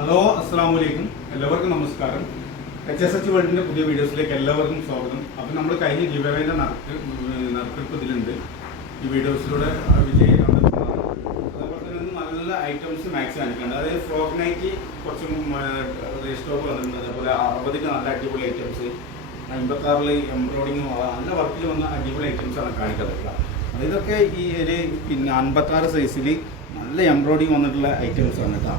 Hello അസ്സാം വലൈക്കും എല്ലാവർക്കും നമസ്കാരം. എച്ച് എസ് എച്ച് വേൾഡിന്റെ പുതിയ വീഡിയോസിലേക്ക് എല്ലാവർക്കും സ്വാഗതം. അപ്പം നമ്മൾ കഴിഞ്ഞ ഗിവേവേന്റെ നറുക്ക് ഈ വീഡിയോസിലൂടെ വിജയി അതുപോലെ തന്നെ നല്ല ഐറ്റംസ് മാക്സ് കാണിക്കുന്നുണ്ട്. അതായത് ഫ്രോക്ക് നൈറ്റ് കുറച്ച് റീസ്റ്റോക്ക് വന്നിട്ടുണ്ട്. അതേപോലെ അറുപതിന് നല്ല അടിപൊളി ഐറ്റംസ്. അമ്പത്താറിൽ എംബ്രോയിഡിങ്ങും നല്ല വർക്കിൽ വന്ന അടിപൊളി ഐറ്റംസ് ആണ് കാണിക്കുന്നത് അത് ഇതൊക്കെ ഈ ഒരു പിന്നെ അൻപത്താറ് സൈസിൽ നല്ല എംബ്രോയിഡിങ് വന്നിട്ടുള്ള ഐറ്റംസ് ആണ് കേട്ടോ.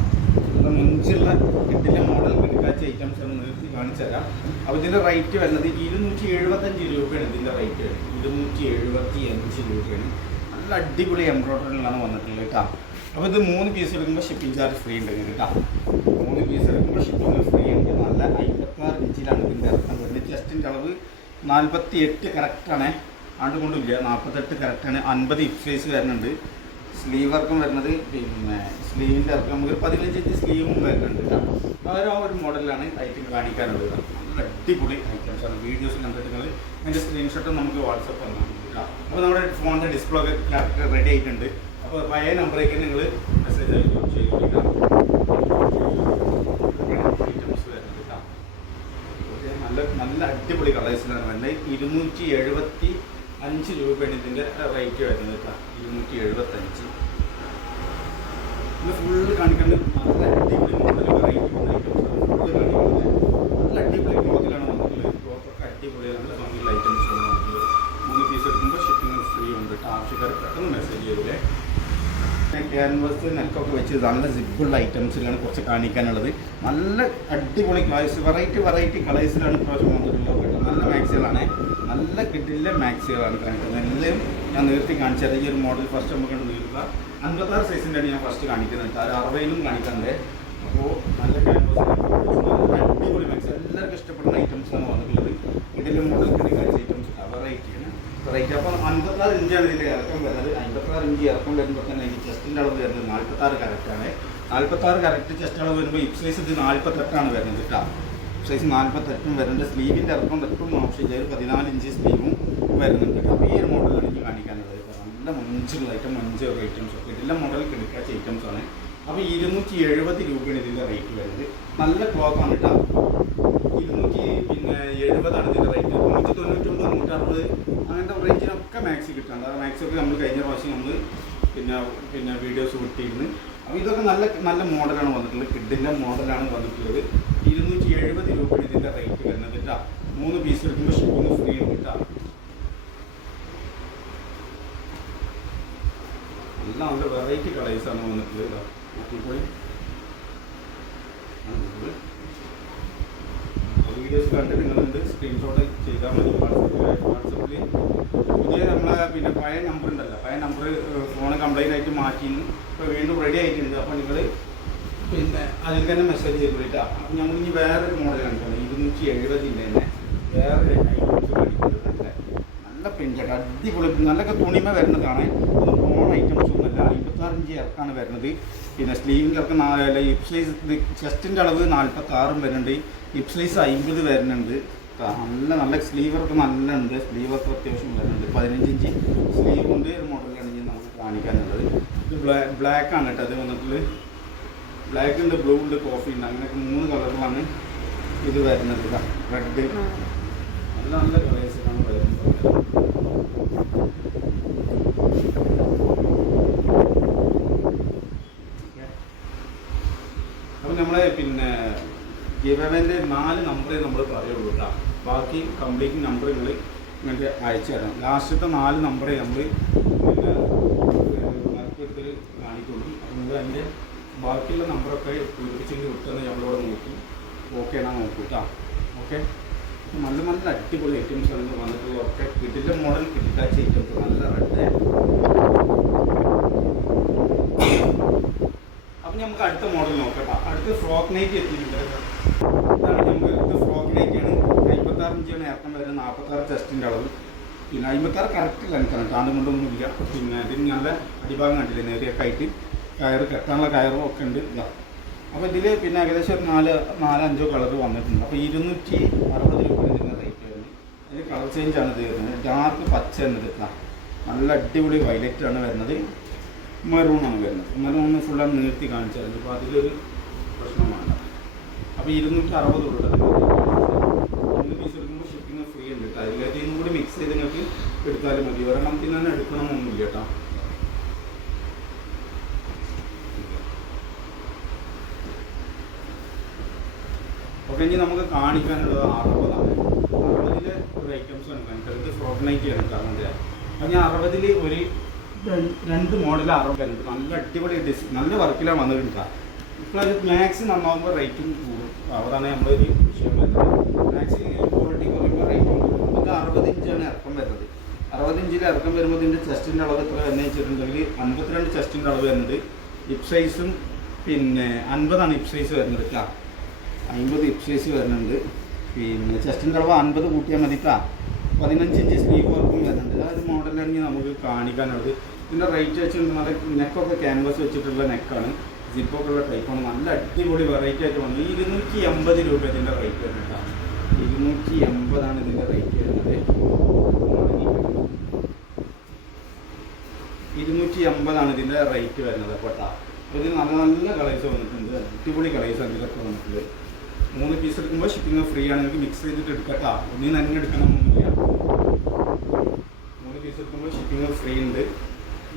മുഞ്ചുള്ള കിട്ടില്ല മോഡൽ കിടക്കാച്ച ഐറ്റംസ് ഒന്ന് നിർത്തി കാണിച്ചു തരാം. അപ്പോൾ ഇതിന്റെ റേറ്റ് വരുന്നത് ഇരുന്നൂറ്റി എഴുപത്തഞ്ച് രൂപയാണ് ഇതിന്റെ റേറ്റ് ഇരുന്നൂറ്റി എഴുപത്തി അഞ്ച് രൂപയാണ്. നല്ല അടിപൊളി എംബ്രോയിഡറികളാണ് വന്നിട്ടുള്ളത് കേട്ടോ. അപ്പോൾ ഇത് മൂന്ന് പീസ് എടുക്കുമ്പോൾ ഷിപ്പിംഗ് ചാർജ് ഫ്രീ ഉണ്ട് കേട്ടോ. മൂന്ന് പീസ് എടുക്കുമ്പോൾ ഷിപ്പിംഗ് ഫ്രീ ഉണ്ട്. നല്ല അമ്പത്താറ് ഇഞ്ചിലാണ് ഇതിന്റെ ഇറക്കം വരുന്നത്. ജസ്റ്റിന്റെ അളവ് നാൽപ്പത്തി എട്ട് കറക്റ്റാണ് ആണ്ട് കൊണ്ടില്ല നാൽപ്പത്തെട്ട് കറക്റ്റാണ് അൻപത് ഇഫ് സൈസ് വരുന്നുണ്ട്. സ്ലീവ് വർക്കും വരുന്നത് പിന്നെ സ്ലീവിന്റെ വർക്ക് നമുക്ക് പതിനഞ്ച് ഇഞ്ച് സ്ലീവും വരുന്നുണ്ട് കേട്ടോ. ആ ഒരു മോഡലാണ് ഐറ്റം കാണിക്കാനുള്ളത്. നല്ല അടിപൊളി ഐറ്റംസ് ആണ്. വീഡിയോസ് കണ്ടിട്ട് നിങ്ങൾ അതിന്റെ സ്ക്രീൻഷോട്ടും നമുക്ക് വാട്സപ്പ് വന്നാൽ അപ്പോൾ നമ്മുടെ ഫോണിന്റെ ഡിസ്പ്ലേ ഒക്കെ റെഡി ആയിട്ടുണ്ട്. അപ്പോൾ പഴയ നമ്പറേക്ക് നിങ്ങൾ മെസ്സേജ് അയക്കും ചെയ്ത് കൊടുക്കാം നല്ല നല്ല അടിപൊളി കളേഴ്സിലാണ് വരുന്നത്. ഇരുന്നൂറ്റി എഴുപത്തി അഞ്ച് രൂപയാണ് ഇതിന്റെ റേറ്റ് വരുന്നത് കേട്ടോ. ഇരുന്നൂറ്റി എഴുപത്തഞ്ച് ഇത് ഫുള്ള് കാണിക്കുന്നത് നല്ല അടിപൊളി മോഡൽ വെറൈറ്റി ഫുള്ള് കാണിക്കുന്നത് നല്ല അടിപൊളി ക്ലോത്തിലാണ് വന്നിട്ടുള്ളത് ക്ലോത്തൊക്കെ അടിപൊളി നല്ല ഭംഗിയുള്ള ഐറ്റംസ് ആണ് വന്നിട്ടുള്ളത് മൂന്ന് പീസ് എടുക്കുമ്പോൾ ഷിപ്പിംഗ് ഫ്രീ ഉണ്ട് ആവശ്യക്കാർ പെട്ടെന്ന് മെസ്സേജ് ചെയ്തില്ലേ ക്യാൻവസ് നെക്കൊക്കെ വെച്ച് നല്ല സിബിളുള്ള ഐറ്റംസിലാണ് കുറച്ച് കാണിക്കാനുള്ളത്. നല്ല അടിപൊളി കളേഴ്സ് വെറൈറ്റി വെറൈറ്റി കളേഴ്സിലാണ് ഇപ്രാവശ്യം വന്നിട്ടുള്ളത്. നല്ല മാക്സികളാണ് നല്ല കിട്ടില്ല മാക്സികളാണ് കാണിക്കുന്നത് എല്ലാം ഞാൻ നിർത്തി കാണിച്ചത് ഈ ഒരു മോഡൽ ഫസ്റ്റ് നമുക്ക് നീക്കുക അൻപത്താറ് സൈസിന്റെയാണ് ഞാൻ ഫസ്റ്റ് കാണിക്കുന്നത് അത് അറുപതിലും കാണിക്കണ്ടേ അപ്പോൾ നല്ല അടിപൊളി മാക്സ് എല്ലാവർക്കും ഇഷ്ടപ്പെടുന്ന ഐറ്റംസാണ് വന്നിട്ടുള്ളത്. ഇതിന്റെ മോഡൽ കാണിച്ച ഐറ്റംസ് വെറൈറ്റിയാണ് വെറൈറ്റി അപ്പോൾ അൻപത്താറ് ഇഞ്ചാണ് ഇതിന്റെ ഇറക്കം വരുന്നത്. അൻപത്താറ് ഇഞ്ച് ഇറക്കം വരുമ്പോൾ തന്നെ ഈ ചെസ്റ്റിന്റെ അളവ് വരുന്നത് നാൽപ്പത്താറ് കറക്റ്റാണ് നാൽപ്പത്താറ് കറക്റ്റ് ചെസ്റ്റ് അളവ് വരുമ്പോൾ ഇപ്സൈസ് ഇത് നാൽപ്പത്തെട്ടാണ് വരുന്നത് കേട്ടോ. സൈസ് നാൽപ്പത്തെട്ടും വരുന്നുണ്ട്. സ്ലീവിന്റെ ഇറക്കം എട്ടും ഓപ്ഷൻ ചെയ്ത് പതിനാല് ഇഞ്ച് സ്ലീവും വരുന്നുണ്ട്. അപ്പോൾ ഈ ഒരു മോഡലാണ് എനിക്ക് കാണിക്കാനുള്ളത്. നല്ല മഞ്ചുള്ള ഐറ്റം മഞ്ച് ഐറ്റംസ് ഒക്കെ. എല്ലാ മോഡൽ കിടക്കാച്ച ഐറ്റംസ് ആണ്. അപ്പോൾ ഇരുന്നൂറ്റി എഴുപത് രൂപയാണ് ഇതിന്റെ റേറ്റ് വരുന്നത്. നല്ല ക്ലോത്ത് ആണ് കേട്ടോ ഇരുന്നൂറ്റി പിന്നെ എഴുപതാണ് ഇതിന്റെ റേറ്റ് നൂറ്റി തൊണ്ണൂറ്റൊമ്പത് നൂറ്ററുപത് അങ്ങനത്തെ റേഞ്ചിനൊക്കെ മാക്സി കിട്ടാണ്ട് മാക്സി ഒക്കെ നമ്മൾ കഴിഞ്ഞ പ്രാവശ്യം നമ്മൾ പിന്നെ പിന്നെ വീഡിയോസ് വിട്ടിരുന്നു. അപ്പോൾ ഇതൊക്കെ നല്ല നല്ല മോഡലാണ് വന്നിട്ടുള്ളത്. കിഡിന്റെ മോഡലാണ് വന്നിട്ടുള്ളത്. ഇരുന്നൂറ്റി എഴുപത് രൂപയാണ് ഇതിന്റെ റേറ്റ് വരുന്നത് കേട്ടോ മൂന്ന് പീസ് എടുക്കുമ്പോൾ ഷിപ്പിംഗ് ഫ്രീ ആണ് കേട്ടോ എല്ലാം നല്ല വെറൈറ്റി കളേഴ്സാണ് വന്നിട്ടുള്ളത് അടിപൊളി ആണ്. വീഡിയോസ് കണ്ട് നിങ്ങളുണ്ട് സ്ക്രീൻഷോട്ട് ചെയ്താൽ മതി. വാട്സപ്പിൽ പുതിയ നമ്മളെ പിന്നെ പഴയ നമ്പർ ഉണ്ടല്ലോ. പഴയ നമ്പർ ഫോൺ കംപ്ലൈന്റ് ആയിട്ട് മാറ്റി ഇപ്പോൾ വീണ്ടും റെഡി ആയിട്ടുണ്ട്. അപ്പോൾ നിങ്ങൾ പിന്നെ അതിൽ തന്നെ മെസ്സേജ് ചെയ്ത് വിളിക്കാം അപ്പം ഞങ്ങൾ ഇനി വേറൊരു മോഡൽ കണ്ടിട്ടുണ്ട് ഇരുന്നൂറ്റി എഴുപതിന്റെ തന്നെ വേറെ ഐറ്റംസ് കാണിക്കുന്നത്. നല്ല നല്ല പിഞ്ചട്ട് അടിപൊളി നല്ലൊക്കെ തുണിമ വരുന്നതാണ് ഫോൺ ഐറ്റംസ് ഒന്നുമല്ല അമ്പത്താറ് ഇഞ്ച് ഇറക്കാണ് വരുന്നത്. പിന്നെ സ്ലീവിന്റെ ഇറക്കം നാല് ഇപ് സ്ലൈസ് ചെസ്റ്റിന്റെ അളവ് നാൽപ്പത്തി ആറും വരുന്നുണ്ട്. ഇപ് സ്ലൈസ് അമ്പത് വരുന്നുണ്ട്. നല്ല നല്ല സ്ലീവർക്ക് നല്ല ഉണ്ട് സ്ലീവൊക്കെ അത്യാവശ്യം വരുന്നുണ്ട്. പതിനഞ്ച് ഇഞ്ച് സ്ലീവ് ഉണ്ട് ഒരു മോഡലാണ് ഇനി നമുക്ക് കാണിക്കാനുള്ളത്. ഇത് ബ്ലാ ബ്ലാക്ക് ആണ് കേട്ടോ. അത് വന്നിട്ടുള്ളത്. ബ്ലാക്ക് ഉണ്ട് ബ്ലൂ ഉണ്ട് കോഫി ഉണ്ട് അങ്ങനെയൊക്കെ മൂന്ന് കളറിലാണ് ഇത് വരുന്നത് റെഡ്. നല്ല നല്ല കളേഴ്സിലാണ് വരുന്നത്. നമ്മളെ പിന്നെ ഗിവവന്റെ നാല് നമ്പറേ നമ്മൾ പറയുള്ളൂ കേട്ടോ. ബാക്കി കംപ്ലീറ്റ് നമ്പർ നിങ്ങൾ ഇങ്ങനെ അയച്ചു തരാം ലാസ്റ്റത്തെ നാല് നമ്പറേ നമ്മൾ പിന്നെ നറുക്കെടുത്തിൽ കാണിക്കുള്ളൂ. അപ്പം നിങ്ങൾ അതിന്റെ ബാക്കിയുള്ള നമ്പറൊക്കെ പൂരിപ്പിച്ചെങ്കിൽ വിട്ടെന്ന് നമ്മളിവിടെ നോക്കി. ഓക്കെ ആണോ നോക്കൂ കേട്ടോ. ഓക്കെ നല്ല നല്ല അടിപൊളി ഐറ്റംസ് ആണ് വന്നിട്ടുള്ളതൊക്കെ. കിട്ടിന്റെ മോഡൽ കിട്ടിക്കാച്ച ഐറ്റംസ് നല്ല റെഡ് അപ്പം നമുക്ക് അടുത്ത മോഡൽ നോക്കട്ടോ. അടുത്ത ഫ്രോക്ക് നൈറ്റ് എത്തിയിട്ടുണ്ട്. ഇതാണ് നമുക്ക് ഇത് ഫ്രോക്ക് നൈറ്റാണ് അമ്പത്താറ് ഇഞ്ചാണ് ഇറക്കം വരുന്നത്. നാൽപ്പത്താറ് ചെസ്റ്റിന്റെ അളവ്. പിന്നെ അമ്പത്താറ് കറക്റ്റ് ലെങ്ത്താണ് താണ്ടും കൊണ്ടൊന്നുമില്ല പിന്നെ ഇതിന് നല്ല അടിഭാഗം കണ്ടില്ല? നേരിയൊക്കെ ആയിട്ട് കയറ് കെട്ടാനുള്ള കയറും ഒക്കെ ഉണ്ട്. ഇതാ അപ്പോൾ ഇതിൽ പിന്നെ ഏകദേശം ഒരു നാല് നാലഞ്ചോ കളർ വന്നിട്ടുണ്ട്. അപ്പോൾ ഇരുന്നൂറ്റി അറുപത് രൂപ വരുന്ന റേറ്റ് വരുന്നത് അതിൽ കളർ ചേഞ്ച് ആണ് ഇത് വരുന്നത്. ഡാർക്ക് പച്ച എന്നത്. നല്ല അടിപൊളി വയലറ്റ് ആണ് വരുന്നത്. മെറൂൺ ആണ് വരുന്നത്. മെറൂണ് ഫുള്ളാണ് നിർത്തി കാണിച്ചായിരുന്നു അപ്പോൾ അതിലൊരു പ്രശ്നമാണ് അപ്പോൾ ഇരുന്നൂറ്റി അറുപത് ഉള്ളത് മൂന്ന് പീസ് എടുക്കുമ്പോൾ ഷിപ്പിംഗ് ഫ്രീ ഉണ്ട് കേട്ടോ. അതിലേക്കും കൂടി മിക്സ് ചെയ്ത് നിങ്ങൾക്ക് എടുത്താലും മതി. ഒരെണ്ണത്തിന് തന്നെ എടുക്കണമെന്നൊന്നുമില്ല കേട്ടോ. ഓക്കെ ഇനി നമുക്ക് കാണിക്കാനുള്ളത് അറുപതാണ്. അറുപതിലെ ഒരു ഐറ്റംസ് ആണ് കാണിക്കുന്നത് ഫ്രോഡ് നൈറ്റ് ആണ്. അപ്പം ഞാൻ അറുപതിൽ ഒരു രണ്ട് മോഡൽ അറുപതുണ്ട് നല്ല അടിപൊളി ഡിസൈൻ നല്ല വർക്കിലാണ് വന്നിട്ടുണ്ട് ഇപ്പോൾ അത് മാക്സ് നന്നാവുമ്പോൾ റേറ്റും കൂടും. അതാണ് നമ്മളൊരു വിഷയം വരുന്നത്. മാക്സ് ക്വാളിറ്റി കുറയുമ്പോൾ റേറ്റും കൂടും. ഇത് അറുപത് ഇഞ്ചാണ് ഇറക്കം വരുന്നത്. അറുപത് ഇഞ്ചിൽ ഇറക്കം വരുമ്പോൾ ഇതിന്റെ ചെസ്റ്റിന്റെ അളവ് എത്ര എന്ന് വെച്ചിട്ടുണ്ടെങ്കിൽ അൻപത്തിരണ്ട് ചെസ്റ്റിന്റെ അളവ് വരുന്നുണ്ട് ഹിപ് സൈസും പിന്നെ അൻപതാണ് ഹിപ് സൈസ് വരുന്നത് കേട്ടോ അമ്പത് ഹിപ് സൈസ് വരുന്നുണ്ട്. പിന്നെ ചെസ്റ്റിന്റെ അളവ് അൻപത് കൂട്ടിയാൽ മതി കേട്ടോ പതിനഞ്ച് ഇഞ്ച് സ്ലീവ് വർക്കും വരുന്നുണ്ട്. ആ ഒരു മോഡലാണെങ്കിൽ നമുക്ക് കാണിക്കാനുള്ളത് ഇതിന്റെ റേറ്റ് വെച്ചിട്ടുണ്ട്. നല്ല നെക്കൊക്കെ ക്യാൻവാസ് വെച്ചിട്ടുള്ള നെക്കാണ്. സിപ്പൊക്കെ ഉള്ള ടൈപ്പാണ് നല്ല അടിപൊളി വെറൈറ്റി ആയിട്ട് വന്നു ഇരുന്നൂറ്റി എൺപത് രൂപ ഇതിന്റെ റേറ്റ് വരുന്നത് കേട്ടോ. ഇരുന്നൂറ്റി എൺപതാണ് ഇതിന്റെ റേറ്റ് വരുന്നത്. ഇരുന്നൂറ്റി എൺപതാണ് ഇതിന്റെ റേറ്റ് വരുന്നത് അപ്പോൾ കേട്ടോ ഇതിന് നല്ല നല്ല കളേഴ്സ് വന്നിട്ടുണ്ട്. അടിപൊളി കളേഴ്സാണ് അതിലൊക്കെ വന്നിട്ടുണ്ട് മൂന്ന് പീസ് എടുക്കുമ്പോൾ ഷിപ്പിംഗ് ഫ്രീ ആണ് നിങ്ങൾക്ക് മിക്സ് ചെയ്തിട്ട് എടുക്കട്ടോ ഒന്നിൽ തന്നെ എടുക്കണമെന്നൊന്നുമില്ല മൂന്ന് പീസ് എടുക്കുമ്പോൾ ഷിപ്പിംഗ് ഫ്രീ ഉണ്ട്.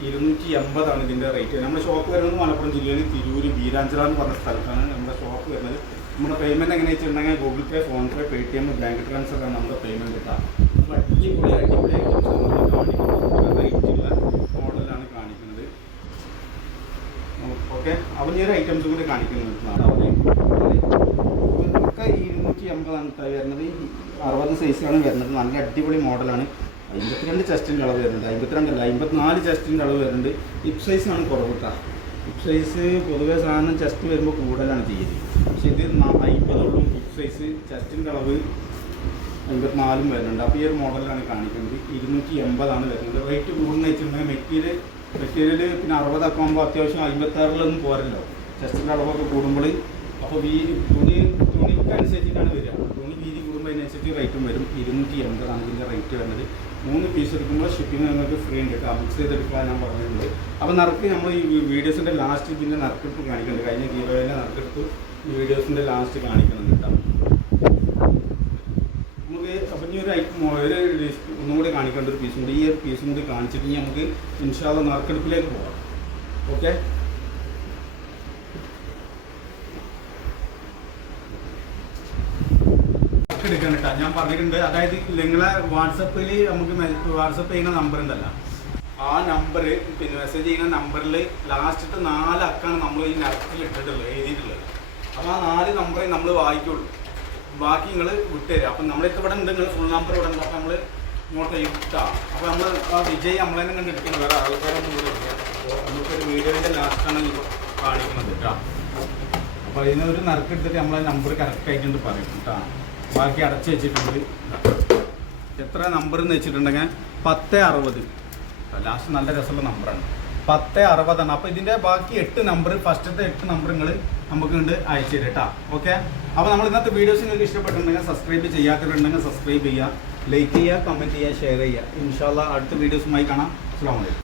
ഇരുന്നൂറ്റി എൺപതാണ് ഇതിന്റെ റേറ്റ് നമ്മുടെ ഷോപ്പ് വരുന്നത് മലപ്പുറം ജില്ലയിൽ തിരൂര് ബീരാഞ്ചിറ എന്ന് പറഞ്ഞ സ്ഥലത്താണ് നമ്മുടെ ഷോപ്പ് വരുന്നത്. നമ്മുടെ പേയ്മെന്റ് എങ്ങനെ വെച്ചിട്ടുണ്ടെങ്കിൽ Google Pay PhonePe Paytm bank transfer ആണ് നമ്മുടെ പേയ്മെന്റ് കിട്ടാം അപ്പോൾ ഐറ്റംസ് കാണിക്കുന്നത്. കാണിക്കുന്നത്. കൂടി കാണിക്കുന്നുണ്ട് ഒക്കെ ഇരുന്നൂറ്റി എൺപതാണ് വരുന്നത്. അറുപത് സൈസിലാണ് വരുന്നത്. നല്ല അടിപൊളി മോഡലാണ് അമ്പത്തിരണ്ട് ചെസ്റ്റിന്റെ അളവ് വരുന്നുണ്ട്. അമ്പത്തിരണ്ടല്ല അമ്പത്തിനാല് ചെസ്റ്റിന്റെ അളവ് വരുന്നുണ്ട്. ഹിപ് സൈസാണ് കുറവ് കേട്ടോ ഹിപ്പ് സൈസ് പൊതുവേ സാധനം ചെസ്റ്റ് വരുമ്പോൾ കൂടുതലാണ് ചെയ്യുന്നത് പക്ഷേ ഇത് അമ്പതുള്ളൂ ഹിപ് സൈസ് ചെസ്റ്റിന്റെ അളവ് അമ്പത്തിനാലും വരുന്നുണ്ട്. അപ്പോൾ ഈ ഒരു മോഡലാണ് കാണിക്കുന്നത്. ഇരുന്നൂറ്റി എൺപതാണ് വരുന്നത്. റേറ്റ് കൂടുതൽ വെച്ചിട്ടുണ്ടെങ്കിൽ മെറ്റീരിയൽ മെറ്റീരിയൽ പിന്നെ അറുപതൊക്കെ ആകുമ്പോൾ അത്യാവശ്യം അമ്പത്താറിലൊന്നും പോരല്ലോ. ചെസ്റ്റിന്റെ അളവൊക്കെ കൂടുമ്പോൾ അപ്പോൾ വീ തുണി തുണിക്കനുസരിച്ചിട്ടാണ് വരിക. തുണി വീതി കൂടുമ്പോൾ അതിനനുസരിച്ച് റേറ്റും വരും. ഇരുന്നൂറ്റി എൺപതാണ് ഇതിന്റെ റേറ്റ് വരുന്നത്. മൂന്ന് പീസ് എടുക്കുമ്പോൾ ഷിപ്പിംഗ് നിങ്ങൾക്ക് ഫ്രീ ഉണ്ട്. കേട്ടോ മിക്സ് ചെയ്തെടുക്കാൻ ഞാൻ പറഞ്ഞിട്ടുണ്ട്. അപ്പോൾ നറുക്ക് നമ്മൾ ഈ വീഡിയോസിന്റെ ലാസ്റ്റ് ഇതിന്റെ നറുക്കെടുപ്പ് കാണിക്കുന്നുണ്ട്. കഴിഞ്ഞ ഗീവയിലെ നറുക്കെടുപ്പ് ഈ വീഡിയോസിന്റെ ലാസ്റ്റ് കാണിക്കുന്നുണ്ട് കേട്ടോ. നമുക്ക് അപ്പം ഒരു ഐറ്റം ഒരു ഒന്നും കൂടി കാണിക്കേണ്ട ഒരു പീസും കൂടി ഈ ഒരു പീസും കൂടി കാണിച്ചിട്ട് നമുക്ക് ഇൻഷാല്ല നറുക്കെടുപ്പിലേക്ക് പോകാം ഓക്കെ എടുക്കാൻ കേട്ടോ. ഞാൻ പറഞ്ഞിട്ടുണ്ട്. അതായത് നിങ്ങളെ വാട്സപ്പിൽ നമുക്ക് വാട്സപ്പ് ചെയ്യുന്ന നമ്പർ ഉണ്ടല്ലോ. ആ നമ്പർ പിന്നെ മെസ്സേജ് ചെയ്യുന്ന നമ്പറിൽ ലാസ്റ്റിട്ട് നാല് അക്കാണ് നമ്മൾ ഈ നറത്തിൽ ഇട്ടിട്ടുള്ളത് എഴുതിയിട്ടുള്ളത്. അപ്പോൾ ആ നാല് നമ്പറേ നമ്മൾ വായിക്കുള്ളൂ. ബാക്കി നിങ്ങൾ വിട്ടുതരാം. അപ്പം നമ്മളിപ്പോൾ ഇവിടെ ഉണ്ട് നിങ്ങൾ ഫുൾ നമ്പർ ഇവിടെ ഉണ്ട്. അപ്പം നമ്മൾ ഇങ്ങോട്ട് ഇട്ടാ. അപ്പോൾ നമ്മൾ ആ വിജയ് നമ്മളെ തന്നെ കണ്ടിരിക്കുന്നത് വേറെ ആൾക്കാരൊന്നും കൂടെ ഇല്ല. അപ്പോൾ നമുക്കൊരു വീഡിയോന്റെ ലാസ്റ്റാണ് കാണിക്കുന്നത് കേട്ടോ. അപ്പോൾ അതിനൊരു നറുക്കെടുത്തിട്ട് നമ്മളെ നമ്പർ കറക്റ്റ് ആയിട്ടുണ്ട് പറയും കേട്ടോ. ബാക്കി അടച്ചു വെച്ചിട്ടുണ്ട്. എത്ര നമ്പർ എന്ന് വെച്ചിട്ടുണ്ടെങ്കിൽ പത്ത് അറുപത്. ലാസ്റ്റ് നല്ല രസമുള്ള നമ്പറാണ് പത്ത് അറുപതാണ് അപ്പോൾ ഇതിന്റെ ബാക്കി എട്ട് നമ്പർ ഫസ്റ്റത്തെ എട്ട് നമ്പർ നിങ്ങൾ നമുക്ക് കണ്ട് അയച്ചു തരാം കേട്ടോ ഓക്കെ അപ്പോൾ നമ്മൾ ഇന്നത്തെ വീഡിയോസ് നിങ്ങൾക്ക് ഇഷ്ടപ്പെട്ടിട്ടുണ്ടെങ്കിൽ സബ്സ്ക്രൈബ് ചെയ്യാത്തവരുണ്ടെങ്കിൽ സബ്സ്ക്രൈബ് ചെയ്യുക ലൈക്ക് ചെയ്യുക കമന്റ് ചെയ്യുക ഷെയർ ചെയ്യുക. ഇൻഷാല്ല അടുത്ത വീഡിയോസുമായി കാണാം. അസ്സാം വലൈക്കും